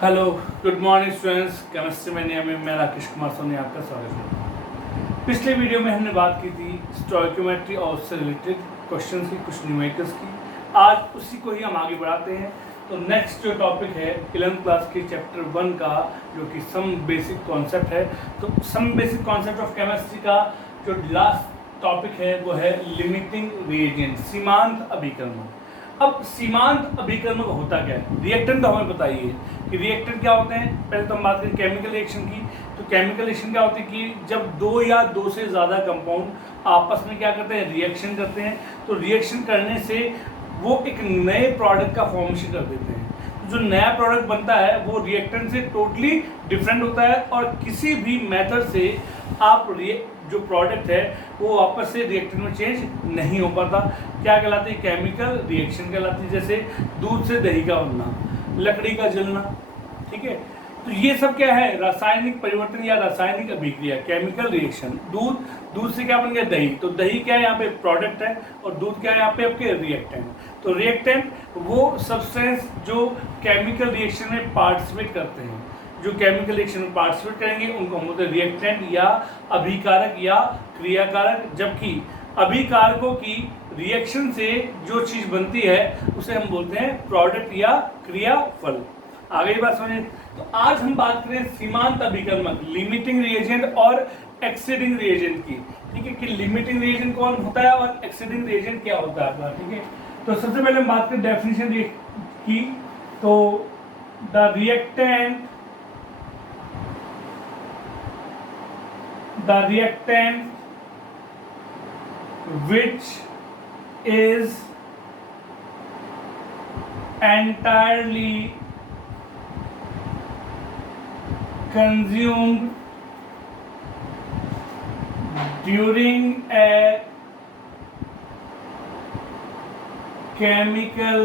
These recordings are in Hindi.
Hello, good morning students. Chemistry में नियम में मैं राकेश कुमार सोनी आपका स्वागत है। पिछले वीडियो में हमने बात की थी स्टोइकियोमेट्री और उससे रिलेटेड क्वेश्चंस की, कुछ न्यूमेरिकल्स की। आज उसी को ही हम आगे बढ़ाते हैं। तो नेक्स्ट जो टॉपिक है 11th क्लास के चैप्टर 1 का, जो कि सम बेसिक कॉन्सेप्ट है। तो some basic concept of chemistry का जो लास्ट टॉपिक है वो है लिमिटिंग रिएजेंट, सीमांत अभिकर्मक। अब सीमांत अभिकर्मक होता क्या है? रिएक्टेंट तो हमें बताइए कि रिएक्टेंट क्या होते हैं। पहले तो हम बात करें केमिकल रिएक्शन की। तो केमिकल रिएक्शन क्या होती है कि जब दो या दो से ज़्यादा कंपाउंड आपस में क्या करते हैं, रिएक्शन करते हैं। तो रिएक्शन करने से वो एक नए प्रोडक्ट का फॉर्मेशन कर देते हैं। जो नया प्रोडक्ट बनता है वो रिएक्टेंट से टोटली डिफरेंट होता है, और किसी भी मेथड से आप जो प्रोडक्ट है वो वापस से रिएक्टेंट में चेंज नहीं हो पाता। क्या कहलाती है? केमिकल रिएक्शन कहलाती है। जैसे दूध से दही का बनना, लकड़ी का जलना, ठीक है। तो ये सब क्या है? रासायनिक परिवर्तन या रासायनिक अभिक्रिया, केमिकल रिएक्शन। दूध से क्या बन गया? दही। तो दही क्या है? यहाँ पे प्रोडक्ट है, और दूध क्या है? यहाँ पे आपके रिएक्टेंट। तो रिएक्टेंट वो सब्सटेंस जो केमिकल रिएक्शन में पार्टिसिपेट करते हैं, जो केमिकल रिएक्शन में पार्टिसिपेट करेंगे उनको हम बोलते हैं रिएक्टेंट या अभिकारक या क्रियाकारक। जबकि अभिकारकों की रिएक्शन से जो चीज़ बनती है उसे हम बोलते हैं प्रोडक्ट या क्रियाफल। आगे की बात समझें। तो आज हम बात करें सीमांत अभिकर्मक, लिमिटिंग रिएजेंट और एक्सीडिंग रिएजेंट की। ठीक है, कि लिमिटिंग रिएजेंट कौन होता है और एक्सीडिंग रिएजेंट क्या होता है आपका। ठीक है, तो सबसे पहले हम बात करें डेफिनेशन की। तो the reactant which is entirely consumed during a chemical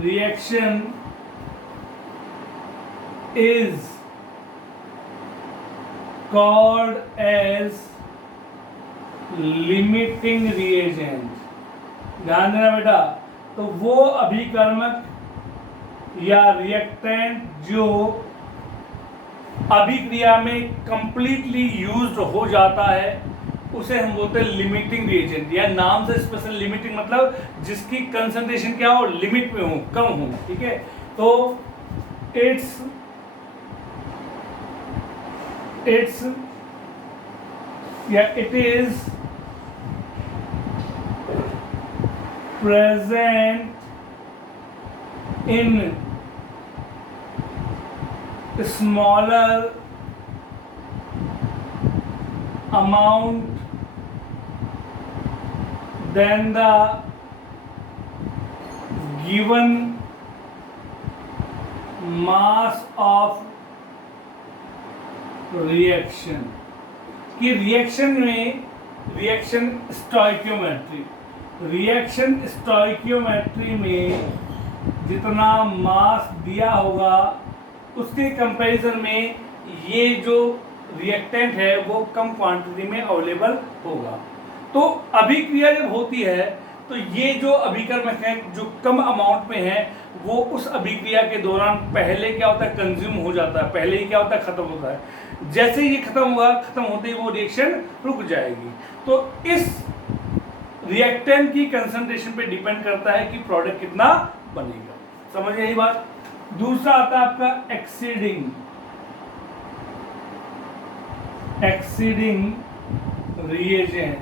reaction is called as limiting reagent। ध्यान देना बेटा। तो वो अभिकर्मक या रिएक्टेंट जो अभिक्रिया में कंप्लीटली यूज्ड हो जाता है उसे हम बोलते हैं लिमिटिंग रिएजेंट। या नाम से स्पेशल लिमिटिंग मतलब जिसकी कंसंट्रेशन क्या हो, लिमिट में हो, कम हो। ठीक है, तो it is present in smaller amount than the given mass of reaction. कि रिएक्शन में रिएक्शन स्टोइकियोमेट्री में जितना मास दिया होगा उसके कंपैरिजन में ये जो रिएक्टेंट है वो कम क्वांटिटी में अवेलेबल होगा। तो अभिक्रिया जब होती है तो ये जो अभिकर्मक है जो कम अमाउंट में है वो उस अभिक्रिया के दौरान पहले क्या होता है, कंज्यूम हो जाता है। पहले ही क्या होता है, खत्म होता है। जैसे ही ये खत्म होगा, खत्म होते ही वो रिएक्शन रुक जाएगी। तो इस रिएक्टेंट की कंसंट्रेशन पे डिपेंड करता है कि प्रोडक्ट कितना बनेगा। समझ यही बात। दूसरा आता है आपका एक्सीडिंग रिएजेंट।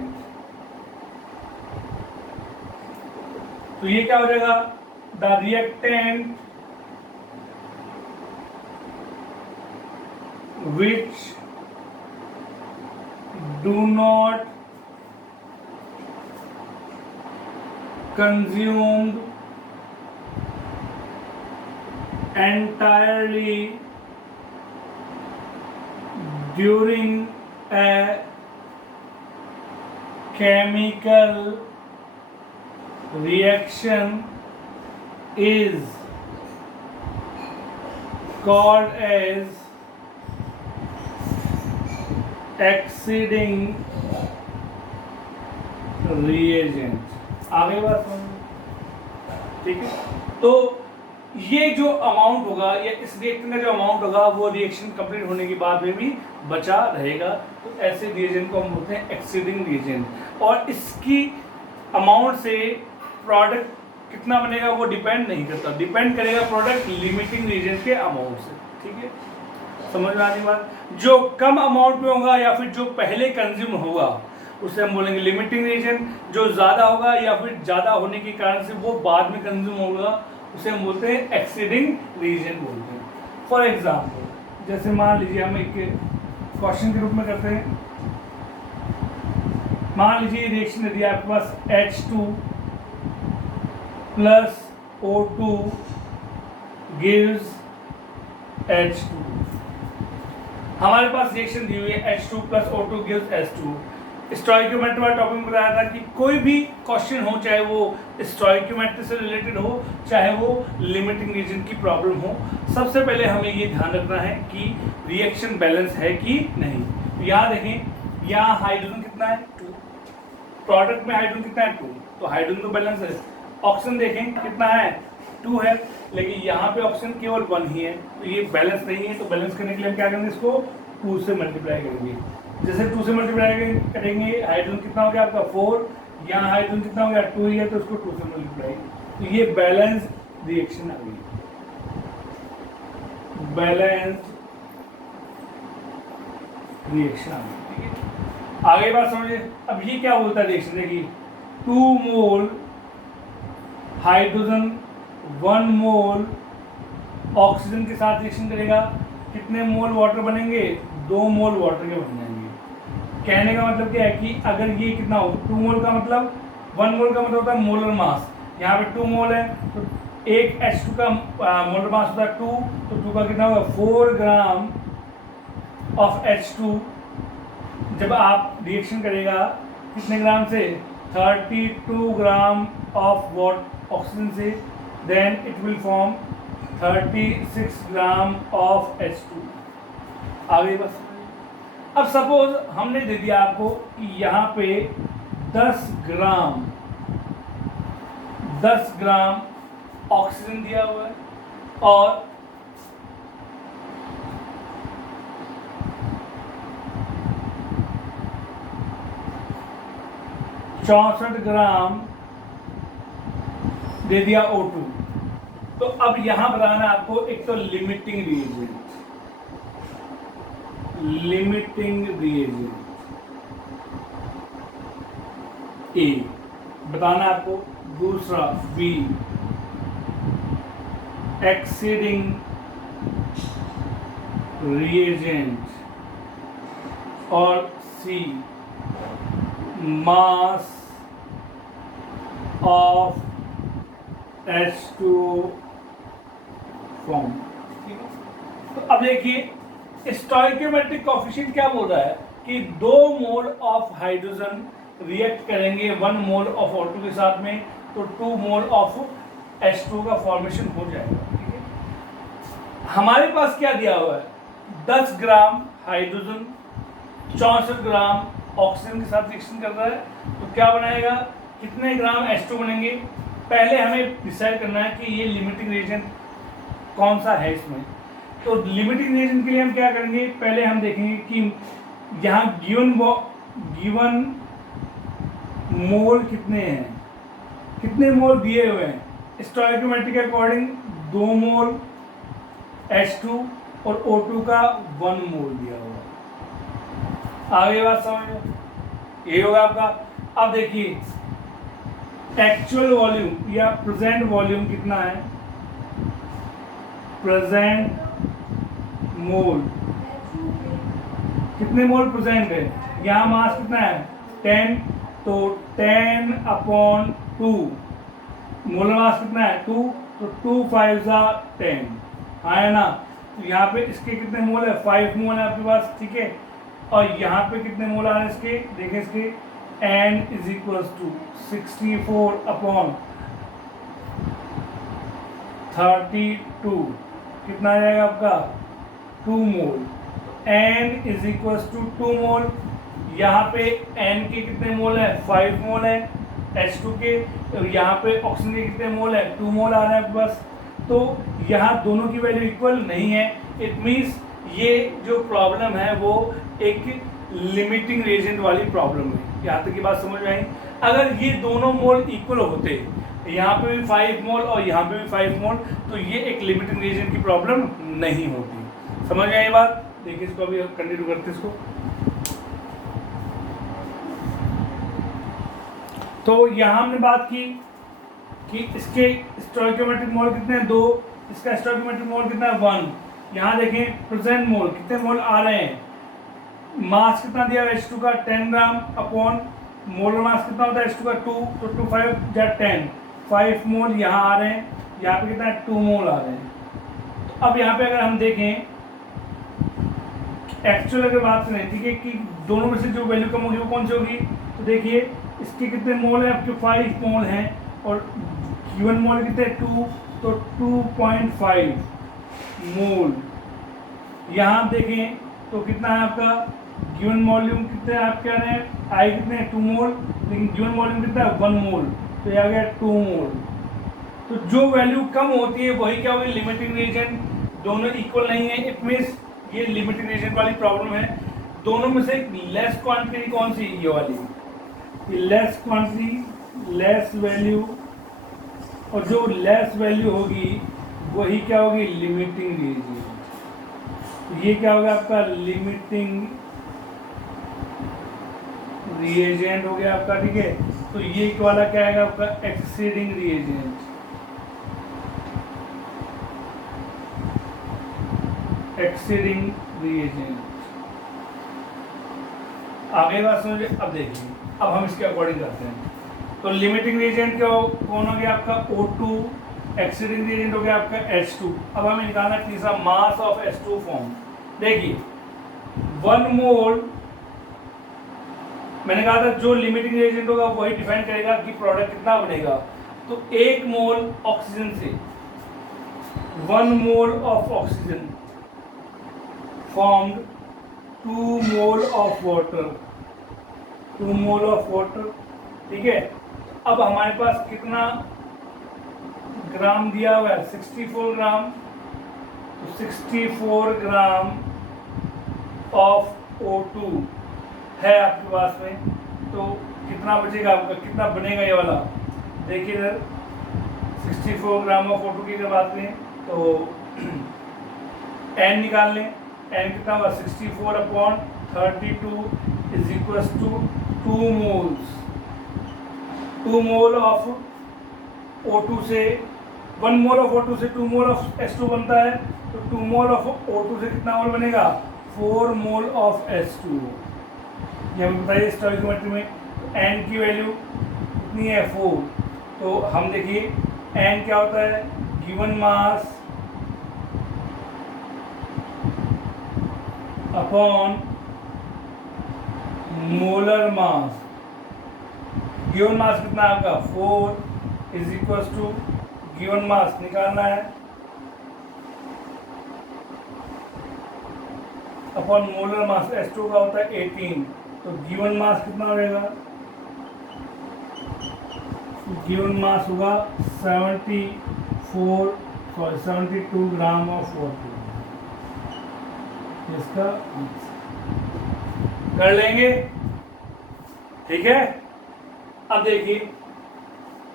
तो ये क्या हो जाएगा? The reactant which do not consume entirely during a chemical reaction is called as exceeding reagent. आगे बात समझ, ठीक है। तो ये जो अमाउंट होगा या इस रिएक्टेंट का जो अमाउंट होगा वो रिएक्शन कंप्लीट होने के बाद में भी बचा रहेगा। तो ऐसे रिएजेंट को हम बोलते हैं एक्सीडिंग रिएजेंट। और इसकी अमाउंट से प्रोडक्ट कितना बनेगा वो डिपेंड नहीं करता, डिपेंड करेगा प्रोडक्ट लिमिटिंग रिएजेंट के अमाउंट से। ठीक है, समझ में आने बात। जो कम अमाउंट में होगा या फिर जो पहले कंज्यूम होगा उसे हम बोलेंगे लिमिटिंग रिएजेंट। जो ज़्यादा होगा या फिर ज़्यादा होने के कारण से वो बाद में कंज्यूम होगा उसे हम बोलते हैं एक्सीडिंग रिएजेंट बोलते हैं। फॉर एग्जाम्पल जैसे मान लीजिए हम एक क्वेश्चन के रूप में करते हैं। मान लीजिए रिएक्शन यदि आपके पास H2 plus O2 gives H2। हमारे पास रिएक्शन दी हुई है H2 plus O2 gives H2। Stoichiometry वाला टॉपिक में बताया था कि कोई भी क्वेश्चन हो, चाहे वो स्टोइकियोमेट्री से रिलेटेड हो, चाहे वो लिमिटिंग रिएजेंट की प्रॉब्लम हो, सबसे पहले हमें ये ध्यान रखना है कि रिएक्शन बैलेंस है कि नहीं। तो यहाँ देखें, यहाँ हाइड्रोजन कितना है 2, प्रोडक्ट में हाइड्रोजन कितना है 2, तो हाइड्रोजन तो बैलेंस है। ऑक्सीजन देखें कितना है 2 है, लेकिन यहाँ पे ऑक्सीजन केवल 1 ही है, तो ये बैलेंस नहीं है। तो बैलेंस करने के लिए हम क्या करेंगे, इसको 2 से मल्टीप्लाई करेंगे। जैसे 2 से मल्टीप्लाई करेंगे हाइड्रोजन कितना हो गया आपका 4, यहाँ हाइड्रोजन कितना हो गया 2 ही है, तो इसको 2 से मल्टीप्लाई, तो ये बैलेंस रिएक्शन आ गई, बैलेंस रिएक्शन आ गई। ठीक है, आगे बात समझिए। अब ये क्या बोलता है रिएक्शन, देखिए 2 मोल हाइड्रोजन 1 मोल ऑक्सीजन के साथ रिएक्शन करेगा, कितने मोल वाटर बनेंगे, 2 मोल वाटर के बन जाएंगे। कहने का मतलब क्या है कि अगर ये कितना हो, 2 मोल का मतलब 1 मोल का मतलब होता है मोलर मास, यहाँ पे 2 मोल है तो एक H2 का मोलर मास होता है 2, तो 2 का कितना होगा 4 ग्राम ऑफ H2। जब आप रिएक्शन करेगा कितने ग्राम से, 32 ग्राम ऑफ वॉट ऑक्सीजन से, then it will form 36 gram of H2। आगे बस। अब सपोज हमने दे दिया आपको कि यहाँ पे 10 ग्राम ऑक्सीजन दिया हुआ है और 64 ग्राम दे दिया O2। तो अब यहां बताना आपको एक तो लिमिटिंग रिएजेंट ए बताना आपको, दूसरा बी एक्सीडिंग रिएजेंट और सी मास ऑफ H2 फॉर्म। तो अब देखिए स्टोइकियोमेट्रिक कोएफिशिएंट क्या बोल रहा है कि 2 मोल ऑफ हाइड्रोजन रिएक्ट करेंगे 1 मोल ऑफ O2 के साथ में, तो 2 मोल ऑफ H2 का फॉर्मेशन हो जाएगा। ठीक है, हमारे पास क्या दिया हुआ है, 10 ग्राम हाइड्रोजन 64 ग्राम ऑक्सीजन के साथ रिएक्शन कर रहा है, तो क्या बनाएगा, कितने ग्राम H2 बनेंगे। पहले हमें डिसाइड करना है कि ये लिमिटिंग रिएजेंट कौन सा है इसमें। तो लिमिटिंग रिएजेंट के लिए हम क्या करेंगे, पहले हम देखेंगे कि यहाँ गिवन मोल कितने हैं, कितने मोल दिए हुए हैं। स्टोइकियोमेट्री के अकॉर्डिंग 2 मोल H2 और O2 का 1 मोल दिया हुआ। आगे बात समझ, ये होगा आपका। अब देखिए एक्चुअल वॉल्यूम या प्रेजेंट वॉल्यूम कितना है, प्रेजेंट मोल, कितने मोल प्रेजेंट है, यहाँ मास कितना है 10, तो 10/2 मोलर मास कितना है 2, तो 2 5 10 है ना। तो यहाँ पे इसके कितने मोल है 5 मोल है आपके पास। ठीक है, और यहाँ पे कितने मोल आ रहे हैं इसके, देखें इसके N = 64/32 कितना आ जाएगा आपका 2 मोल। N = 2 मोल, यहाँ पे N के कितने मोल है 5 मोल है H2 के, और यहाँ पे ऑक्सीजन के कितने मोल है 2 मोल आ रहे हैं आपके पास। तो यहाँ दोनों की वैल्यू इक्वल नहीं है। इट मीन्स ये जो प्रॉब्लम है वो एक लिमिटिंग रिएजेंट वाली प्रॉब्लम है। यहाँ तक की बात समझ में आई। अगर ये दोनों मोल इक्वल होते, यहाँ पे भी 5 मोल और यहाँ पे भी 5 मोल, तो ये एक लिमिटिंग रिएजेंट की प्रॉब्लम नहीं होती। समझ में आई बात? देखिए इसको अभी कंटिन्यू करते इसको। तो यहाँ हमने बात की कि इसके स्टोइकियोमेट्रिक मोल कितने हैं, 2, इसका स्टोइकियोमेट्रिक मोल कितना है, 1। यहाँ देखें प्रेजेंट मोल कितने मोल आ रहे हैं, मास कितना दिया H2 का 10 ग्राम अपॉन मोलर मास कितना होता है H2 का 2, तो 2 5 या 10, 5 मोल यहाँ आ रहे हैं, यहाँ पे कितना है 2 मोल आ रहे हैं। तो अब यहाँ पे अगर हम देखें एक्चुअल अगर बात करें, ठीक है, कि दोनों में से जो वैल्यू कम होगी वो कौन सी होगी, तो देखिए इसके कितने मोल हैं, आपके 5 मोल हैं और गिवन मोल कितने 2, तो 2.5 मोल। यहाँ देखें तो कितना है आपका गिवन वॉल्यूम, कितने आप कह रहे हैं आई कितने 2 मोल, लेकिन गिवन वॉल्यूम कितना है 1 मोल, तो ये आ गया 2 मोल। तो जो वैल्यू कम होती है वही क्या होगी, लिमिटिंग रिएजेंट। दोनों इक्वल नहीं है, इट मीन्स ये लिमिटिंग रिएजेंट वाली प्रॉब्लम है। दोनों में से लेस क्वांटिटी कौन सी, ये वाली, लेस क्वांटिटी लेस वैल्यू, और जो लेस वैल्यू होगी वही क्या होगी, लिमिटिंग रिएजेंट। ये क्या होगा आपका लिमिटिंग रिएजेंट हो गया आपका, ठीक है। तो ये वाला क्या आएगा आपका एक्सीडिंग रिएजेंट, एक्सीडिंग रिएजेंट। आगे बात समझिए। अब देखिए, अब हम इसके अकॉर्डिंग करते हैं। तो लिमिटिंग रिएजेंट क्या कौन हो गया आपका O2, एक्सीडिंग रिएजेंट हो गया आपका H2। अब हमें निकालना तीसरा मास ऑफ H2 फॉर्म। देखिए 1 मोल, मैंने कहा था जो लिमिटिंग रिएजेंट होगा वही डिफाइन करेगा कि प्रोडक्ट कितना बनेगा। तो 1 मोल ऑक्सीजन से 1 mole of oxygen formed 2 mole of water, 2 mole of water, ठीक है। अब हमारे पास कितना ग्राम दिया हुआ है, 64 ग्राम, तो 64 ग्राम ऑफ O2 है आपके पास में। तो कितना बचेगा आपका, कितना बनेगा ये वाला, देखिए इधर 64 ग्राम ऑफ O2 की अगर बात करें तो n निकाल लें, n कितना होगा 64 upon 32 is equal to 2 moles. 2 mole of O2 से 1 मोल ऑफ O2 से 2 मोल ऑफ H2 बनता है, तो 2 मोल ऑफ O2 से कितना मोल बनेगा, 4 मोल ऑफ H2। ये हमें बताइए स्टोइकियोमेट्री में। तो n की वैल्यू कितनी है 4, तो हम देखिए n क्या होता है, given mass upon molar mass. Given mass कितना है आपका 4 is equal to given mass निकालना है अपॉन मोलर मास। H2 का होता है 18, तो गिवन मास कितना रहेगा, गिवन मास होगा 72 ग्राम ऑफ वाटर। इसका कर लेंगे, ठीक है। अब देखिए,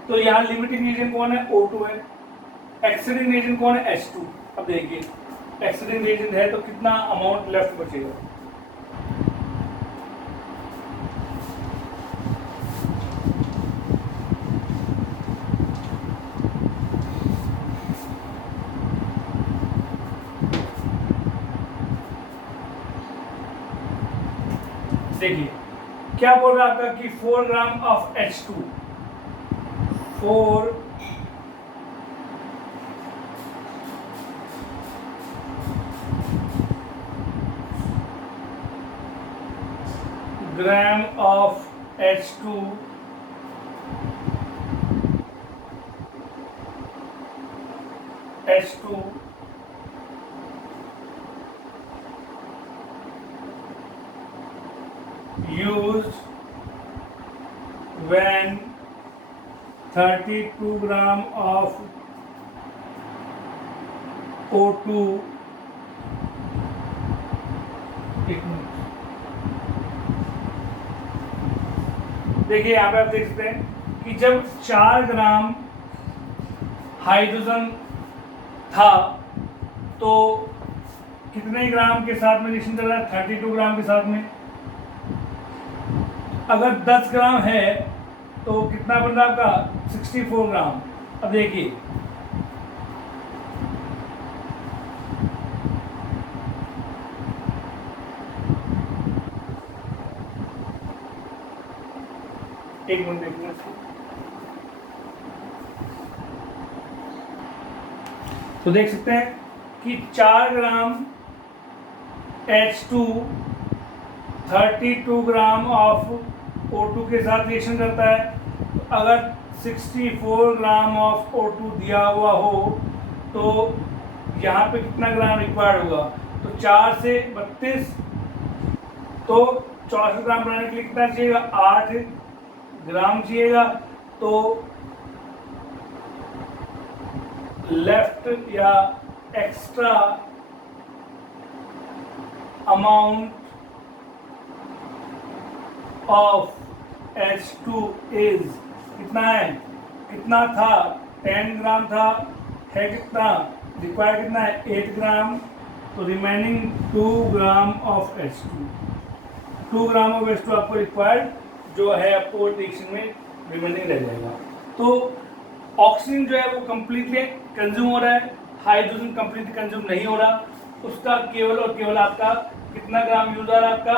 तो यहाँ लिमिटिंग रीजन कौन है, O2 है, एक्सीडिंग रीजन कौन है, H2। अब देखिए एक्सीडिंग रीजन है तो कितना अमाउंट लेफ्ट बचेगा, देखिए क्या बोल रहा है आपका कि 4 ग्राम of H2, 4 gram of H2 used when 32 gram of O2, एक मिनट, देखिए यहाँ पे आप देख सकते हैं कि जब 4 ग्राम हाइड्रोजन था तो कितने ग्राम के साथ में रिएक्शन चल रहा है? 32 ग्राम के साथ में। अगर 10 ग्राम है तो कितना बन रहा है आपका? 64 ग्राम। अब देखिए एक मिनट देखना, तो देख सकते हैं कि 4 ग्राम H2 32 ग्राम ऑफ O2 के साथ रिएक्शन करता है। तो अगर 64 ग्राम ऑफ O2 दिया हुआ हो तो यहाँ पे कितना ग्राम रिक्वायर्ड होगा? तो 4 से 32, तो 64 ग्राम बनाने के लिए कितना चाहिएगा? 8 ग्राम चाहिएगा। तो लेफ्ट या extra amount of H2 is कितना है? कितना था? 10 ग्राम था, है कितना? रिक्वायर कितना है? 8 ग्राम। तो remaining 2 gram of H2, 2 gram of H2 आपको रिक्वायर्ड जो है आपको रिएक्शन में रिमेनिंग रह जाएगा। तो ऑक्सीजन जो है वो कंप्लीटली कंज्यूम हो रहा है, हाइड्रोजन कंप्लीटली कंज्यूम नहीं हो रहा, उसका केवल और केवल आपका कितना ग्राम यूज आ रहा है? आपका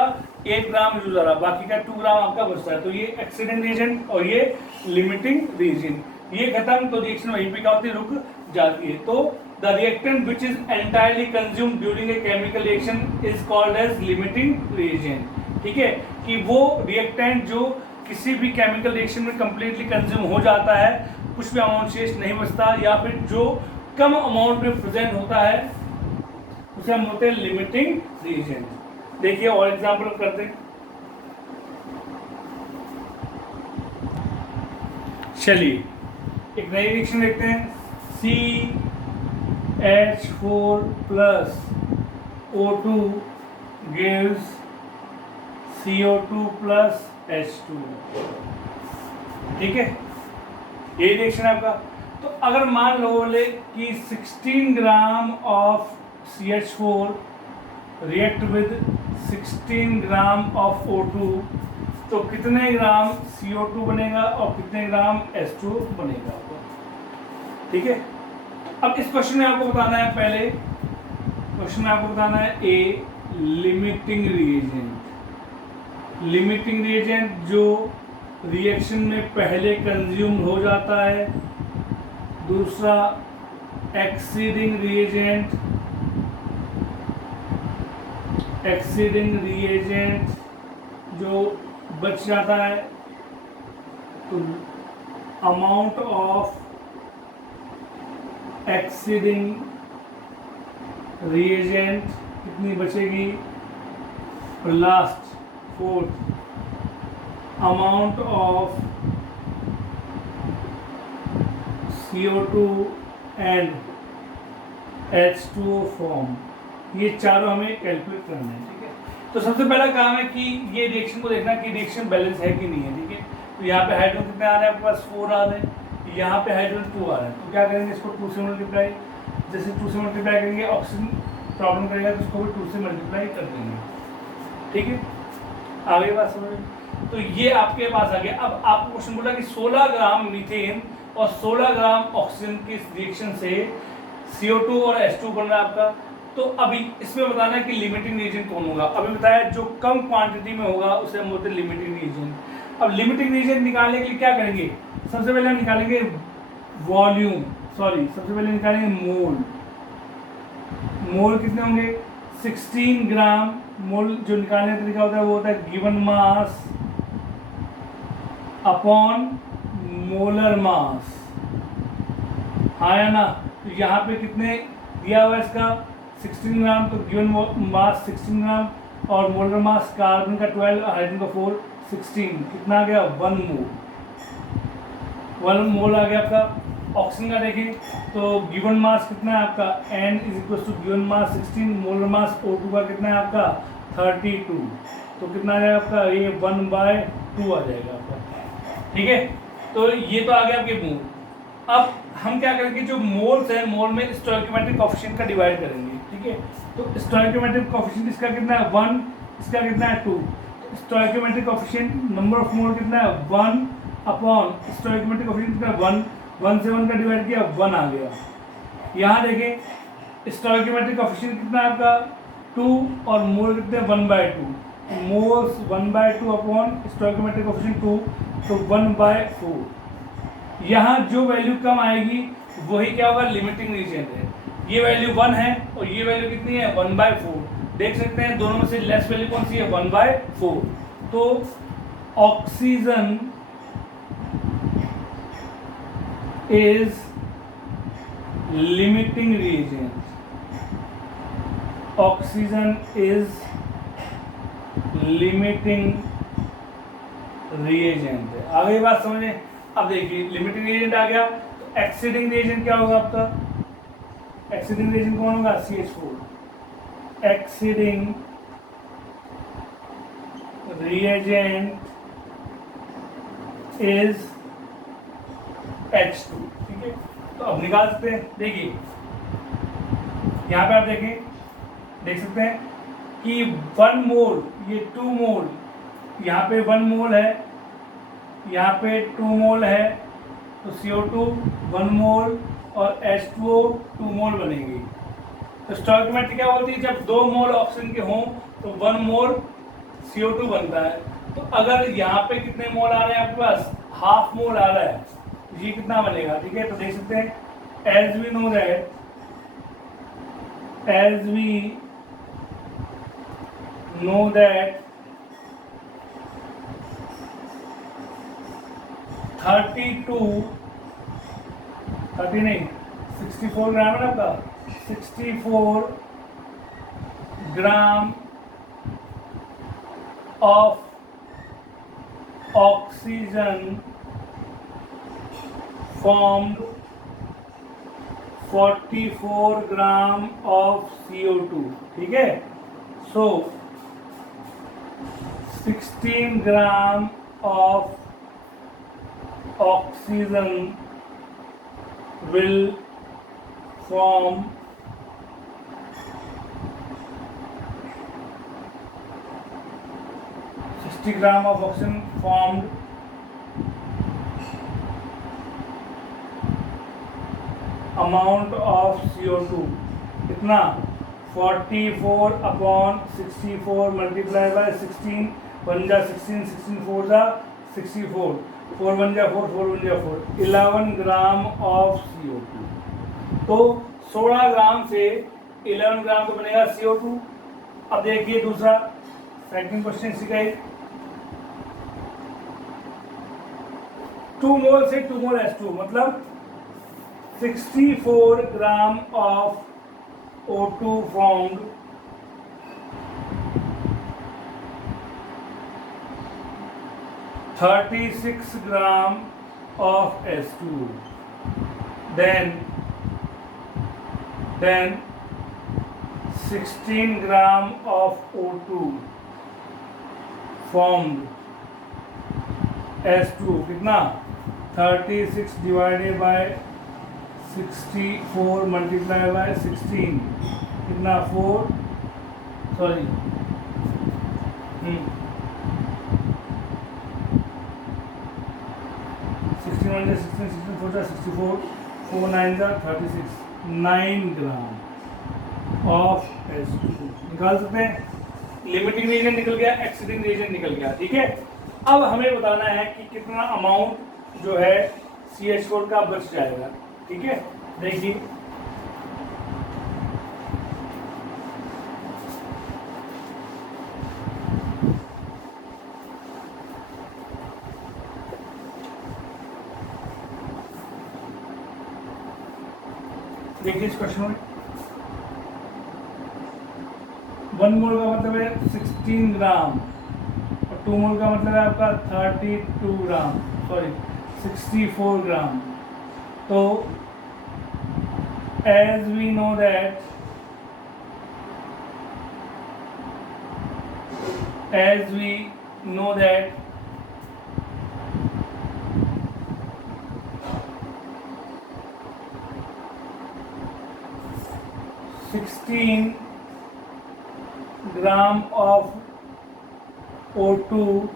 8 ग्राम यूज आ रहा है, बाकी का 2 ग्राम आपका बचता है। तो ये एक्सीडेंट रीजन और ये लिमिटिंग रीजन, ये खत्म तो रिएक्शन वहीं पे क्या होती है? रुक जाती है। तो the reactant which is entirely consumed during a chemical reaction is called as limiting reason. ठीक है, कि वो रिएक्टेंट जो किसी भी केमिकल रिएक्शन में कंप्लीटली कंज्यूम हो जाता है, कुछ भी अमाउंट शेष नहीं बचता, या फिर जो कम अमाउंट में प्रेजेंट होता है उसे हम बोलते हैं लिमिटिंग रीजन। देखिए और एग्जांपल करते हैं। चलिए एक नई रिएक्शन देखते हैं। CH4 plus O2 gives CO2 plus H2। ठीक है, यही रिएक्शन है आपका। तो अगर मान लो बोले कि 16 gram of CH4 react with 16 gram of O2, तो कितने ग्राम CO2 बनेगा और कितने ग्राम H2 बनेगा? ठीक है, अब इस क्वेश्चन में आपको बताना है, पहले क्वेश्चन में आपको बताना है ए लिमिटिंग रिएजेंट। लिमिटिंग रिएजेंट जो रिएक्शन में पहले कंज्यूम हो जाता है। दूसरा एक्सीडिंग रिएजेंट, एक्सीडिंग रिएजेंट जो बच जाता है। तो अमाउंट ऑफ एक्सीडिंग रिएजेंट कितनी बचेगी? और last fourth amount of CO2 and H2O form, ये चारों हमें कैलकुलेट करना है। ठीक है, तो सबसे पहला काम है कि ये रिएक्शन को देखना कि रिएक्शन बैलेंस है कि नहीं है। ठीक है, तो यहाँ पे हाइड्रोजन कितने आ रहे हैं आपके पास? 4 आ रहे हैं, यहाँ पे हाइड्रोजन 2 आ रहे हैं। तो क्या करेंगे? इसको 2 से मल्टीप्लाई, जैसे 2 से मल्टीप्लाई करेंगे ऑक्सीजन प्रॉब्लम करेगा तो उसको भी 2 से मल्टीप्लाई कर देंगे। ठीक है, आगे बात समझ। तो ये आपके पास आ गया। अब आपको क्वेश्चन बोला कि 16 ग्राम मीथेन और 16 ग्राम ऑक्सीजन की रिएक्शन से CO2 और H2 बन रहा है आपका। तो अभी इसमें बताना है कि लिमिटिंग रीजन कौन होगा। अभी बताया जो कम क्वांटिटी में होगा उसे हम बोलते हैं लिमिटिंग रीजन। अब लिमिटिंग रीजन निकालने के लिए क्या करेंगे? सबसे पहले हम निकालेंगे वॉल्यूम, सबसे पहले निकालेंगे मोल। मोल कितने होंगे? 16 ग्राम। मोल जो निकालने का तरीका होता है वो होता है गिवन मास अपॉन मोलर मास। हाँ या ना? तो यहाँ पे कितने दिया हुआ है इसका? 16 ग्राम। तो गिवन मास 16 ग्राम और मोलर मास कार्बन का 12 और हाइड्रोजन का 4, 16 कितना आ गया? 1 मोल। 1 मोल आ गया आपका। ऑक्सीजन का देखें तो गिवन मास कितना है आपका n is equal to given mass 16, molar mass O2 का कितना है आपका 32, तो कितना आ जाएगा आपका ये 1/2 आ जाएगा आपका। ठीक है, तो ये तो आ गया आपके मोल। अब हम क्या करेंगे, जो मोल्स है मोल में स्टोइकोमेट्रिक कोएफिशिएंट का डिवाइड करेंगे। ठीक है, तो स्टोइकोमेट्रिक कोएफिशिएंट इसका कितना है 1, इसका कितना है 2। Stoichiometric coefficient number of mole कितना है 1 अपॉन स्टोइकोमेट्रिक कोएफिशिएंट कितना 1 से 1 का डिवाइड किया 1 आ गया। यहाँ देखें स्टोइकोमेट्रिक कोएफिशिएंट कितना है आपका 2 और मोल कितने 1/2, मोल्स 1/2 अपॉन स्टोइकोमेट्रिक कोएफिशिएंट 2, तो 1/4। यहाँ जो वैल्यू कम आएगी वही क्या होगा लिमिटिंग रीजन है। ये वैल्यू 1 है और ये वैल्यू कितनी है 1/4। देख सकते हैं दोनों में से लेस वैल्यू कौन सी है 1/4। तो oxygen is limiting reagent, oxygen is limiting reagent. आ गई बात समझे। अब देखिए लिमिटिंग रिएजेंट आ गया, तो एक्सीडिंग रिएजेंट क्या होगा आपका, एक्सीडिंग रिएजेंट कौन होगा CH4। Exceeding reagent is H2। ठीक है, तो अब निकाल सकते हैं। देखिए यहाँ पे आप देख सकते हैं कि 1 मोल, ये 2 मोल, यहाँ पे 1 मोल है, यहाँ पे 2 मोल है, तो CO2 1 मोल और H2O 2 मोल बनेगी। तो स्टोइकोमेट्री क्या होती है, जब 2 मोल ऑक्सीजन के हों तो 1 मोल CO2 बनता है। तो अगर यहाँ पे कितने मोल आ रहे हैं आपके पास, हाफ मोल आ रहा है, ये कितना बनेगा। ठीक है, तो देख सकते हैं as we know that 64 ग्राम है आपका, 64 gram of oxygen formed 44 gram of CO2। ठीक है, सो 16 gram of oxygen will form 60 gram of oxygen formed amount of CO2 कितना 44 अपॉन 64 मल्टीप्लाई बाय 16, 1 जा 16, 16 4 जा 64, 4 1 जा 4, 4 1 जा 4, 11 ग्राम ऑफ CO2। तो 16 ग्राम से 11 ग्राम का बनेगा CO2। अब देखिए दूसरा सेकंड क्वेश्चन सिखाई, 2 मोल से 2 मोल H2 मतलब 64 gram of O2 formed, 36 gram of H2, then 16 gram of O2 formed H2 कितना 36 divided by 64 multiplied by 16 कितना 4 सॉरी 16 16 4 64 4 9 36 9 ग्राम ऑफ H2 निकाल सकते हैं। लिमिटिंग रीजन निकल गया, एक्सीडिंग रीजन निकल गया। ठीक है, अब हमें बताना है कि कितना अमाउंट जो है CH4 का बच जाएगा। ठीक है, देखिए इस क्वेश्चन में 1 मोल का मतलब है 16 ग्राम और 2 मोल का मतलब है आपका 32 ग्राम, सॉरी 64 ग्राम। तो as we know that 16 gram of O2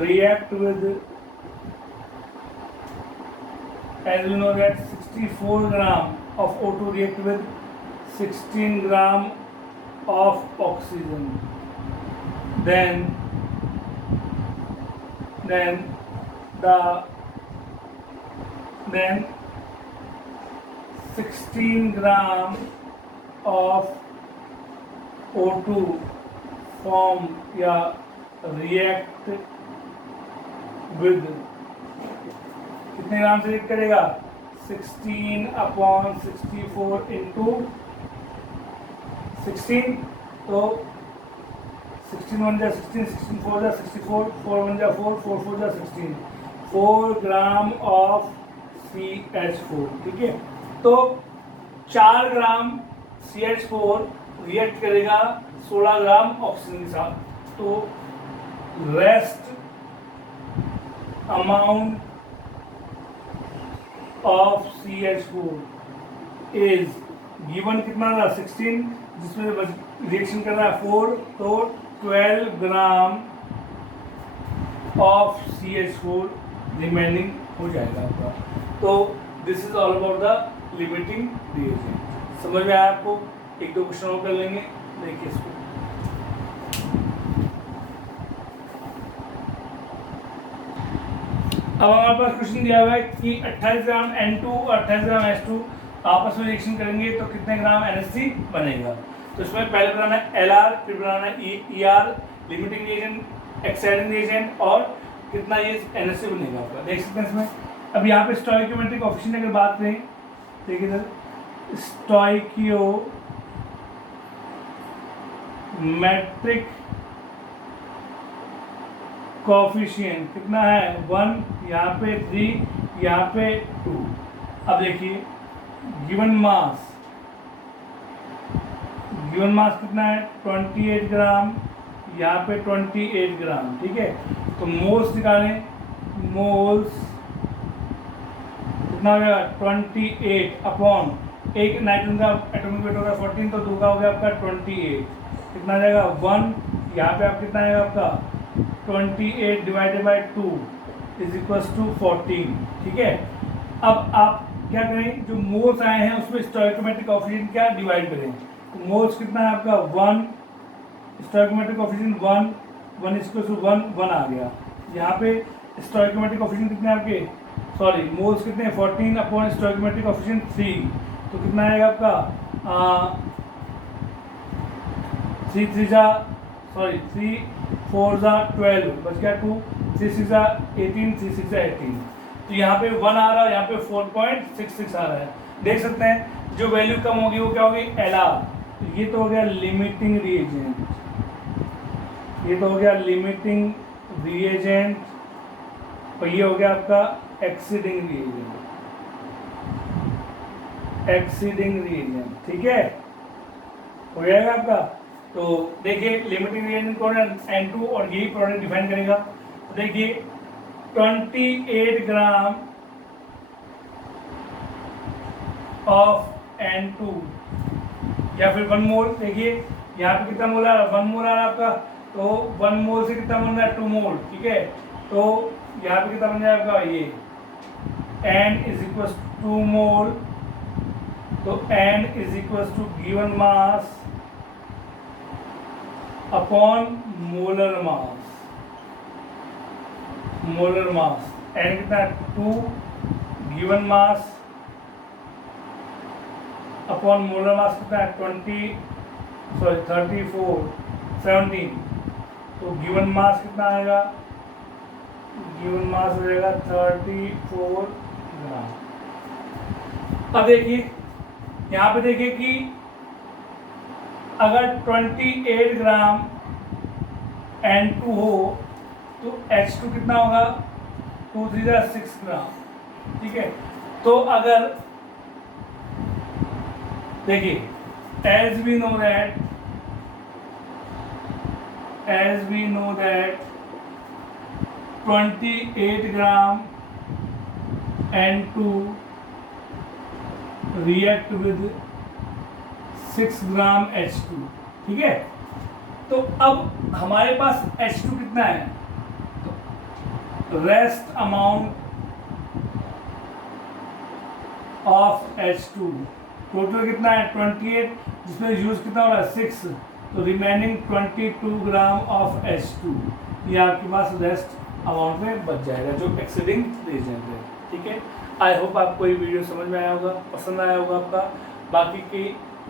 react with, as we know that 64 gram of O2 react with 16 gram of oxygen, then the 16 gram of O2 form या react with कितने ग्राम से रिएक्ट करेगा 16/64 इंटू 16, तो 16 1 जा 16, 16 4 जा 64, 4 1 जा 4, 4 4 जा 16, 4 ग्राम ऑफ CH4। ठीक है, तो 4 ग्राम CH4 रिएक्ट करेगा 16 ग्राम ऑक्सीजन के साथ, तो rest amount of CH4 is given कितना था 16, जिसमें रिएक्शन कर रहा है 4, तो 12 ग्राम ऑफ CH4 रिमेनिंग हो जाएगा आपका। तो this is all about the limiting reagent. समझ में आया आपको? एक दो क्वेश्चन और कर लेंगे, देखिए इसको। अब हमारे पास क्वेश्चन दिया हुआ है कि 28 ग्राम N2 और 28 ग्राम H2 आपस में रिएक्शन करेंगे तो कितने ग्राम NH3 बनेगा। तो इसमें पहले बनाना है LR, फिर बनाना है ER, limiting reagent, exciting reagent, और कितना ये NH3 बनेगा आपका। देख सकते हैं इसमें। अब यहाँ पे स्टोइकियोमेट्रिक कोएफिशिएंट अगर बात करें, देखिए सर, स्टोइकियोमेट्रिक कोएफिशिएंट कितना है 1, यहाँ पे 3, यहाँ पे 2। अब देखिए गिवन मास कितना है 28 ग्राम, यहाँ पे 28 ग्राम। ठीक है, तो मोल्स निकालें, मोल्स कितना हो गया 28 अपॉन, एक नाइट्रोजन का एटॉमिक वेट होगा 14, तो 2 का हो गया आपका 28, कितना आ जाएगा 1, यहाँ पे आप कितना आएगा आपका 28 divided by 2 is equals to 14। ठीक है, अब आप क्या करें, जो मोल्स आए हैं उसमें स्टोइकियोमेट्रिक कोएफिशिएंट क्या डिवाइड करें, तो मोल्स कितना है आपका 1, stoichiometric coefficient 1 is equals to 1 आ गया। यहाँ पे स्टोइकियोमेट्रिक कोएफिशिएंट कितने आपके, सॉरी मोल्स कितने 14 अपॉन स्टोइकियोमेट्रिक कोएफिशिएंट 3, तो कितना आएगा आपका 3 4 12, बच गया 2, 3 6 18, 3 6 18। तो यहाँ पे 1 आ रहा है, यहाँ पे 4.66 आ रहा है। देख सकते हैं जो वैल्यू कम होगी वो क्या होगी LR। तो ये तो हो गया लिमिटिंग रिएजेंट, और ये हो गया आपका एक्सीडिंग रिएजेंट। ठीक है, हो जाएगा आपका। तो देखिए लिमिटिंग रिएजेंट कौन है N2, और यही प्रोडक्ट डिफाइन करेगा। तो देखिए 28 ग्राम ऑफ N2 या फिर 1 मोल, देखिए यहाँ पे कितना मोल आ रहा है 1 मोल आ रहा है आपका, तो 1 मोल से कितना बन रहा है 2 मोल। ठीक है, तो यहाँ पे कितना बन जाएगा ये N is equal to 2 mole, तो N is equal to given mass upon molar mass. N कितना है 2, given mass upon molar mass कितना है 17, तो गिवन मास कितना आएगा, गिवन मास हो जाएगा 34 ग्राम। अब देखिए यहाँ पे देखिए कि अगर 28 ग्राम N2 हो तो H2 कितना होगा 2 3 6 ग्राम। ठीक है। तो अगर देखिए as we know that 28 gram N2 react with 6 gram H2, ठीक है। तो अब हमारे पास H2 कितना है, तो rest amount of H2 total कितना है 28, जिसमें यूज कितना हो रहा है 6, तो रिमेनिंग 22 ग्राम ऑफ H2 ये आपके पास रेस्ट अमाउंट में बच जाएगा, जो एक्सीडिंग रीजन है, ठीक है। आई होप आपको ये वीडियो समझ में आया होगा, पसंद आया होगा आपका। बाकी के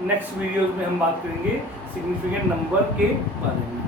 नेक्स्ट वीडियोस में हम बात करेंगे सिग्निफिकेंट नंबर के बारे में।